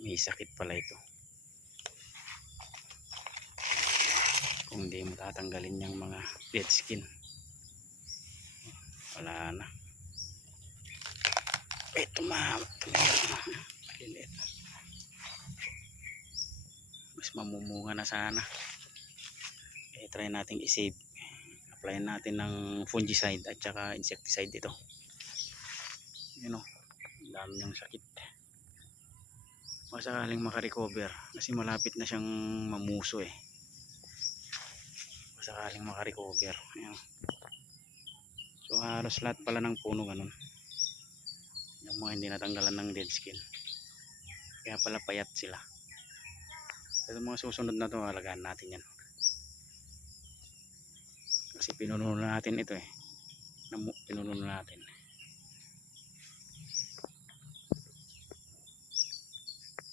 may sakit pala ito. Kung hindi mo tatanggalin yung mga dead skin. Wala na. Ito ma maliliit mas mamumunga na sana. Eh try natin i-save. Apply natin ng fungicide at saka insecticide ito. Yun o ang dami niyang sakit masakaling makarecover kasi malapit na siyang mamuso eh. Masakaling makarecover Ayan. so halos lahat pala ng puno ganun. Yung mga hindi natanggalan ng dead skin. Kaya pala payat sila. Ito mga susunod na to alagaan natin yan. Kasi pinuno na natin ito eh. Pinuno na natin